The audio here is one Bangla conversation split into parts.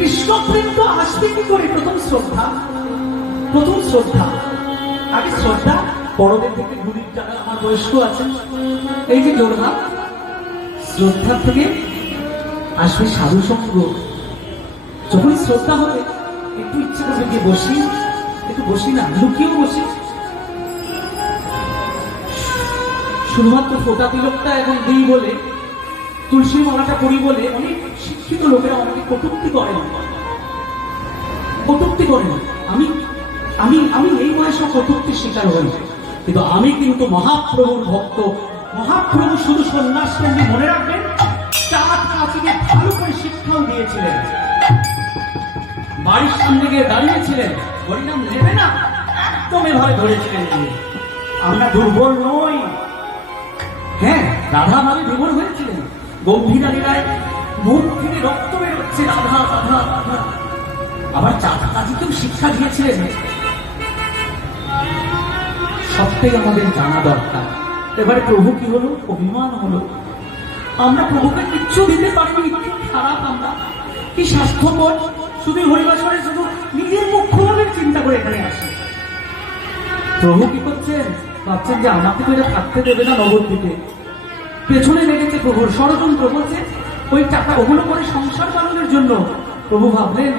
কৃষ্ণপ্রেম তো আসবে কি করে? প্রথম শ্রদ্ধা, প্রথম শ্রদ্ধা। আগে শ্রদ্ধা, বড়দের থেকে গুরুর যারা আমার বয়স্ক আছেন, এই যে জোরহাট, শ্রদ্ধা থেকে আসবে সাধু সঙ্গ। যখনই শ্রদ্ধা হবে একটু ইচ্ছে করবে গিয়ে বসি, একটু বসি না, লুকিয়েও বসি। শুধুমাত্র ফোটা তিলকটা এখন দিই বলে, তুলসী মালাটা করি বলে অনেক শিক্ষিত লোকেরা আমাকে কটূক্তি করেন, কটূক্তি করেন। আমি আমি আমি এই বয়সে কটূক্তির শিকার হই, কিন্তু আমি কিন্তু মহাপ্রভুর ভক্ত। মহাপ্রভু শুধু সন্ন্যাস কেন্দ্রে মনে রাখবেন, চাঁদ কাচিকে ভালো করে শিক্ষাও দিয়েছিলেন। বাড়ির সামনে গিয়ে দাঁড়িয়েছিলেন, হরিনাম নেবে না, একদম এভাবে ধরেছিলেন। আমরা দুর্বল নই। হ্যাঁ, রাধা মানে বিভোর হয়েছিলেন। গম্ভীরালীলায় মুখ থেকে রক্ত বেরোচ্ছে, রাধা রাধা রাধা। আবার চাঁদ কাচিকেও শিক্ষা দিয়েছিলেন। সবটাই আমাদের জানা দরকার। এবারে প্রভু কি হলো? অভিমান হলো। আমরা প্রভুকে কিচ্ছু দিতে পারিনি, কি খারাপ আমরা, কি স্বাস্থ্যকর। শুধু হরিবাসরে শুধু নিজের মুখ্যভাবে চিন্তা করে এখানে আসে। প্রভু কি করছেন? ভাবছেন যে আমাকে তো এটা থাকতে দেবে না নবদ্বীপে। পেছনে লেগেছে প্রভুর ষড়যন্ত্র, বলছে ওই টাকা ওগুলো করে সংসার চালানোর জন্য। প্রভু ভাবলেন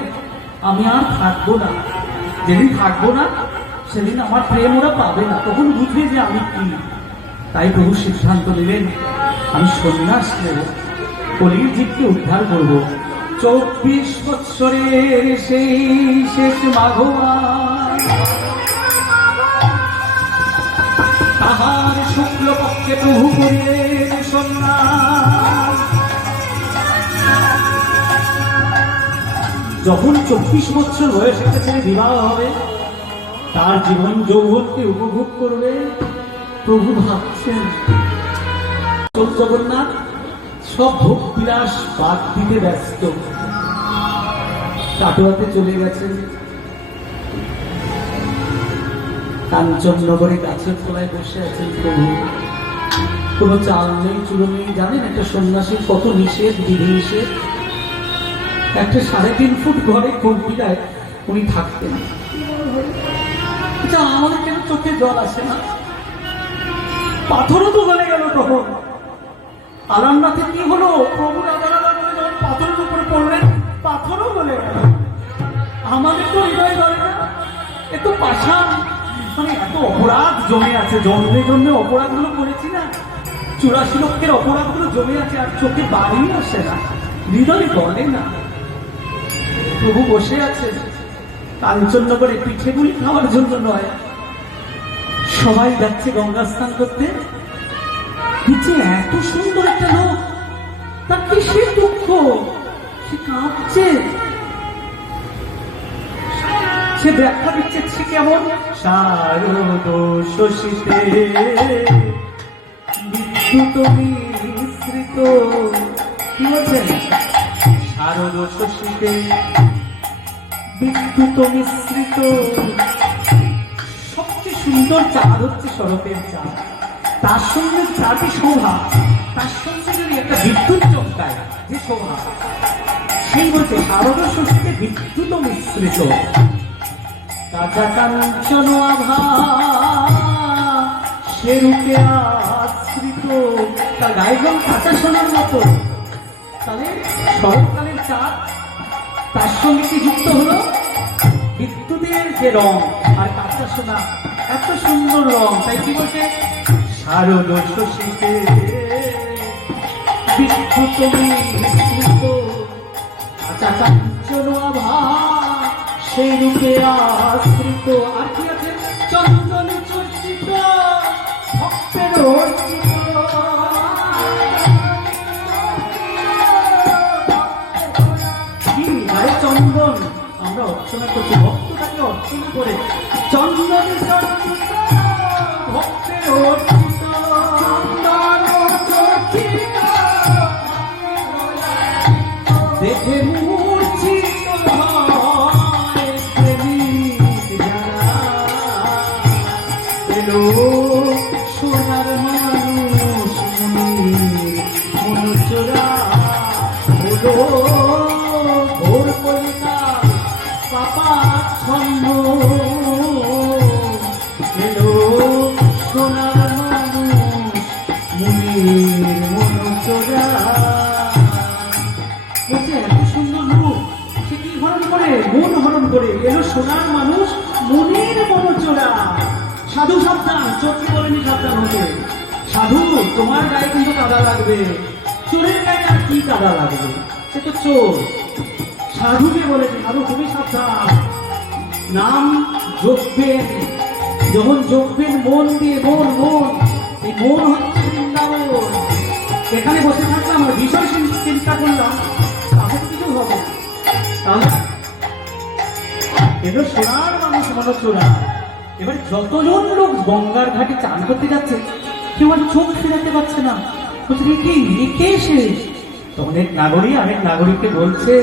আমি আর থাকবো না, যেদিন থাকবো না সেদিন আমার প্রেম ওরা পাবে না, তখন বুঝবে যে আমি কি। তাই প্রভু সিদ্ধান্ত নিলেন আমি সন্ন্যাস নেব, কলির জীবকে উদ্ধার করবো। 24 বৎসরের সেই শেষ মাঘমা, তাহার শুক্লপক্ষে প্রভু করিলেন সন্ন্যাস। যখন 24 বৎসর বয়স এসেছে, বিবাহ হবে, তার জীবন যৌবনকে উপভোগ করবে। প্রভু ভাবছেন জগন্নাথ সব ভোগ বিলাস বাদ দিতে ব্যস্ত, কাটোয়াতে চলে গেছেন। কাঞ্চননগরে গাছের তলায় বসে আছেন প্রভু। কোনো চাল নেই, চুলো নেই। জানেন একটা সন্ন্যাসীর কত নিষেধ, বিধি নিষেধ। একটা 3.5 ফুট ঘরে কর্মীরায় উনি থাকতেন। আমাদের কেন চোখে জল আসে না? পাথরও তো গলে গেল তখন। আলামনাথে কি হলো? প্রভু যখন পাথরের উপরে পড়লেন, পাথরও গলে গেল। আমাদের তো হৃদয় গলে না, এত পাষাণ। মানে এত অপরাধ জমে আছে, জন্মে জন্মে অপরাধগুলো করেছি না, 84 লক্ষের অপরাধগুলো জমে আছে, আর চোখে বাড়ি আসে না, হৃদয় গলে না। প্রভু বসে আছে কাঞ্চননগরে, পিঠেগুলি খাওয়ার জন্য নয়। সবাই যাচ্ছে গঙ্গা স্নান করতে। নিচে এত সুন্দর একটা লোক, তার কিসের দুঃখ? সে কাঁদছে। সে ব্যাখ্যা দিচ্ছে সে কেমন। শারদ শশীতে বিদ্যুৎ মিশ্রিত। কি বলছেন? শারদ শশীতে বিদ্যুৎ মিশ্রিত। সবচেয়ে সুন্দর চাঁদ হচ্ছে শরতের চাঁদ, তার সঙ্গে চাঁদই শোভা, তার সঙ্গে যদি একটা বিদ্যুৎ চমকায় যে শোভা, সেই বলছে শারদ শশীতে বিদ্যুৎ মিশ্রিত। কাঁচা কাঞ্চন আভা সে রূপে আশ্রিত। তার গায়েগম কাঁচা সোনার মতো। তাহলে শরৎকালের চাঁদ, তার সঙ্গে কি যুক্ত হলো? বিদ্যুতের যে রং আর কাঁচা সোনা, এত সুন্দর রং। তাই কি বলছে? শারদ শশীতে বিদ্যুৎ মিশ্রিত, কাঁচা কাঞ্চন আভা সেই রূপে আশ্রিত। আর কি আছে? চন্দন চর্চিত ভক্তের অর্চিত। কি গায়ে চন্দন আমরা অর্চনা করছি, ভক্তটাকে অর্চনা করে। চন্দন চর্চিত ভক্তের অর্চিত, চন্দন চর্চিত দেখে মূর্ছিত সোনার মানুষ মনুচরা হলো ভোর এলো সোনার মানুষ মুনির মনোচরা। বলছে এত সুন্দর রূপ, সে কি হরণ করে? মন হরণ করে। এলো সোনার মানুষ মুনির মনোচরা। সাধু সাবধান, চোখে বলেনি সাবধান হতে। সাধু তোমার গায়ে কিন্তু কাদা লাগবে, চোরের গায়ে আর কি কাদা লাগবে, সে তো চোর। সাধুকে বলেছে সাধু তুমি সাবধান, নাম জপবেন, যখন জপবেন মন দিয়ে, মন মন, এই মন হচ্ছে বৃন্দাবন। এখানে বসে থাকলাম আর বিষয় চিন্তা করলাম, তাহলে কিছু হবে না। তাহলে এগুলো সোনার মানুষ মনোচরা। এবার যতজন লোক গঙ্গার ঘাটে চান করতে যাচ্ছে, কেউ আর চোখ ফেরাতে পারছে না, বলছে রেখে শেষ। তখন এক নাগরিক আরেক নাগরিককে বলছে,